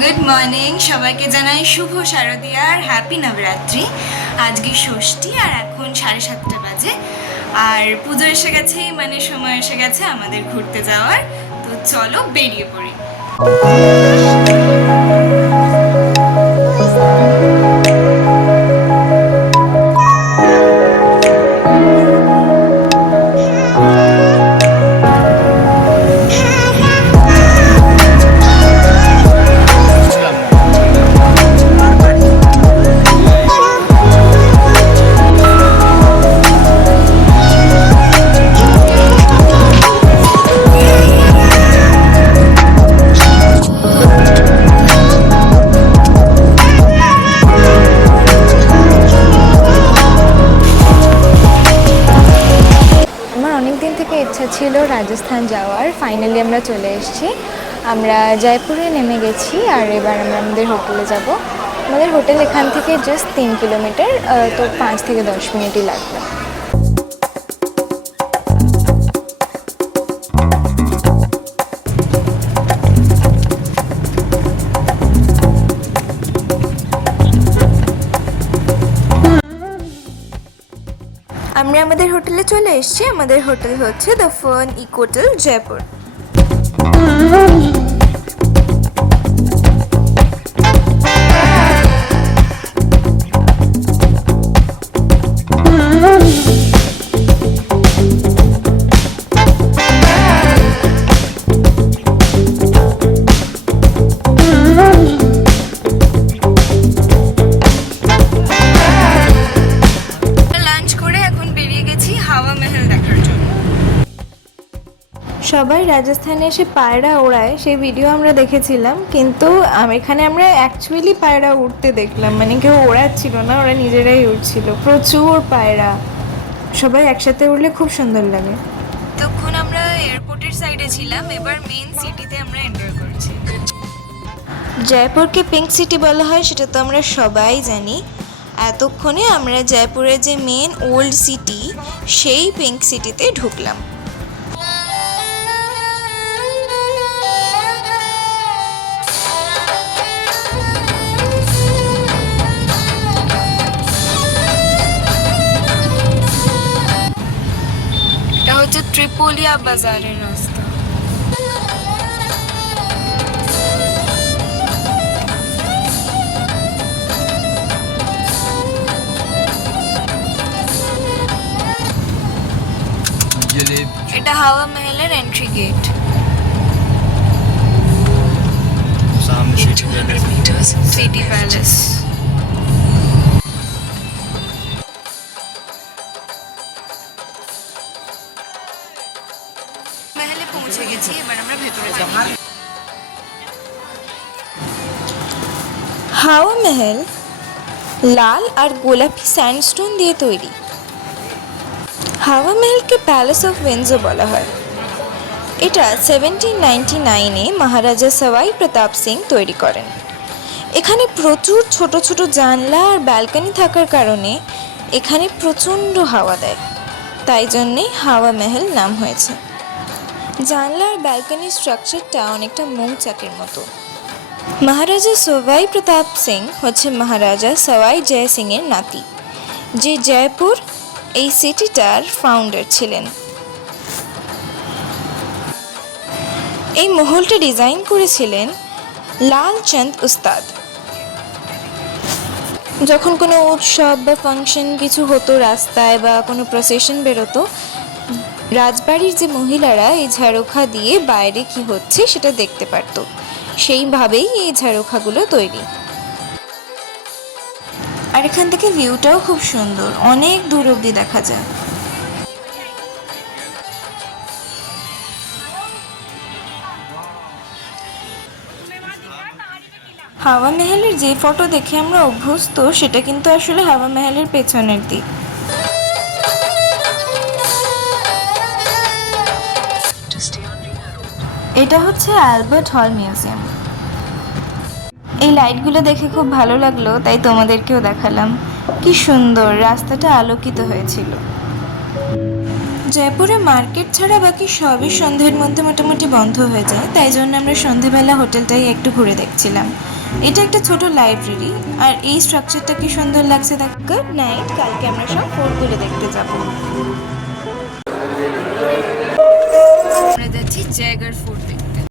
Good morning, সবাইকে জানাই শুভ শারদীয়ার happy Navratri. আজকে ষষ্ঠী আর এখন 7:30 বাজে। আর পুজো এসে গেছে, মানে সময় এসে গেছে আমাদের ঘুরতে যাওয়ার। তো চলো বেরিয়ে পড়ি। ইচ্ছা ছিল রাজস্থান যাওয়ার, ফাইনালি আমরা চলে এসেছি। আমরা জয়পুরে নেমে গেছি আর এবার আমরা আমাদের হোটেলে যাব। আমাদের হোটেল এখান থেকে জাস্ট 3 কিলোমিটার, তো 5 থেকে 10 মিনিটই লাগবে। আমরা আমাদের হোটেলে চলে এসেছি। আমাদের হোটেল হচ্ছে দ্য ফার্ন ইকোটেল জয়পুর। সবাই রাজস্থানে এসে পায়রা ওড়ায়, সেই ভিডিও আমরা দেখেছিলাম, কিন্তু এখানে আমরা অ্যাকচুয়ালি পায়রা উঠতে দেখলাম। মানে কেউ ওড়াচ্ছিল না, ওরা নিজেরাই উঠছিল। প্রচুর পায়রা, সবাই একসাথে উঠলে খুব সুন্দর লাগে। তখন আমরা এয়ারপোর্টের সাইডে ছিলাম, এবার মেইন সিটিতে আমরা এন্টার করছি। জয়পুরকে পিঙ্ক সিটি বলা হয় সেটা তো আমরা সবাই জানি। এতক্ষণে আমরা জয়পুরের যে মেন ওল্ড সিটি, সেই পিঙ্ক সিটিতে ঢুকলাম। হচ্ছে ত্রিপোলিয়া বাজারের রাস্তা। এটা হাওয়া মহলের এন্ট্রি গেট। City palace. পৌঁছে গেছি, এবার আমরা ভেতরে যাব। হাওয়া মহল লাল আর গোলাপি স্যান্ডস্টোন দিয়ে তৈরি। হাওয়া মহলকে প্যালেস অফ উইন্ডসর বলা হয়। এটা 1799-এ মহারাজা সওয়াই প্রতাপ সিং তৈরি করেন। এখানে প্রচুর ছোট ছোট জানলা আর ব্যালকনি থাকার কারণে এখানে প্রচণ্ড হাওয়া দেয়, তাই জন্যে হাওয়া মহল নাম হয়েছে। জানলা আর ব্যালকনির স্ট্রাকচারটা অনেকটা মৌচাকের মতো। মহারাজা সওয়াই প্রতাপ সিং হচ্ছে মহারাজা সওয়াই জয় সিংয়ের নাতি, যে জয়পুর এই সিটিটার ফাউন্ডার ছিলেন। এই মহলটা ডিজাইন করেছিলেন লালচন্দ উস্তাদ। যখন কোনো উৎসব বা ফাংশন কিছু হতো রাস্তায় বা কোনো প্রসেশন বেরোতো, রাজবাড়ির যে মহিলারা এই ঝাড়খা দিয়ে বাইরে কি হচ্ছে সেটা দেখতে পারত। সেইভাবেই এই ঝাড়খাগুলো তৈরি। আর এখান থেকে ভিউটাও খুব সুন্দর, অনেক দূর অবধি দেখা যায়। হাওয়া মহলের যে ফটো দেখে আমরা অভ্যস্ত, সেটা কিন্তু আসলে হাওয়া মহলের পেছনের দিক। এটা হচ্ছে অ্যালবার্ট হল মিউজিয়াম। এই লাইটগুলো দেখে খুব ভালো লাগলো, তাই তোমাদেরকেও দেখালাম। কি সুন্দর রাস্তাটা আলোকিত হয়েছিল। জয়পুরে মার্কেট ছাড়া বাকি সবই সন্ধ্যের মধ্যে মোটামুটি বন্ধ হয়ে যায়, তাই জন্য আমরা সন্ধেবেলা হোটেলটাই একটু ঘুরে দেখছিলাম। এটা একটা ছোট লাইব্রেরি, আর এই স্ট্রাকচারটা কি সুন্দর লাগছে দেখ। গুড নাইট, কালকে আমরা সব ফোর্টগুলো দেখতে যাব। আমরা যাচ্ছি জায়গার ফোর্ট দেখতে।